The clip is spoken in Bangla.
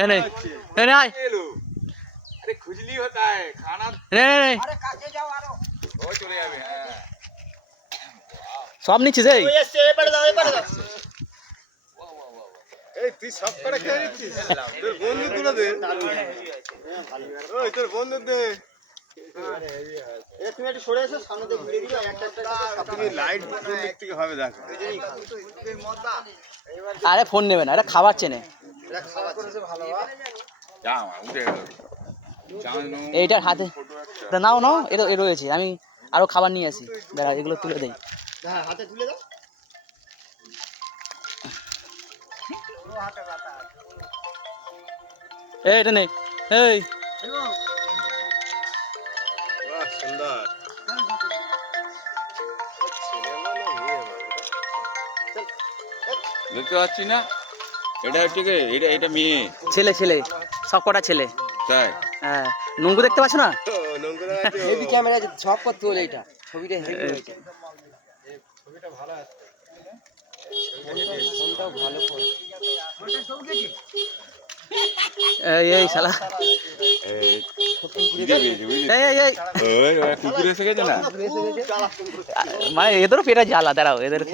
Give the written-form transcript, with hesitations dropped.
ए नहीं ए नहीं अरे खुजली होता है खाना नहीं नहीं अरे काके जाओ आरो हो चले যাবে হ্যাঁ সব নিচ্ছিস এই এই তুই সব করে খেয়ে নিচ্ছিস তোর বন্ধু তুলে দে ওই তোর বন্ধু দে তুমি একটু সরে এসো সামনে দিয়ে ঘুরে দিও একটা তুমি লাইট দিক থেকে হবে দেখো আরে ফোন নেবে না, এটা খাবার চেনে। এটা খাওয়া করেছে ভালো যা উঠে গেল এইটার হাতে নাও নাও, এটা এ রয়েছে, আমি আরো খাবার নিয়ে আসি, বেড়া এগুলো তুলে দেই। হ্যাঁ হাতে তুলে দাও এই এটা নেই এই বাহ সুন্দর দেখতে পাচ্ছি না, এটা হচ্ছে কি, এটা মেয়ে ছেলে ছেলে সব কটা ছেলে। তাই হ্যাঁ নুঙ্গু দেখতে পাচ্ছ না? নোংরা আছে হেভি ক্যামেরা সব করতে হলো এটা ছবিটা হেভি হয়েছে ছবিটা ভালো আসছে ফোনটাও ভালো ফোন এই এই শালা এই এই এই ওই কুকুর এসে গেছে না, মানে এদেরও পেটে জ্বালা, দাঁড়াও এদের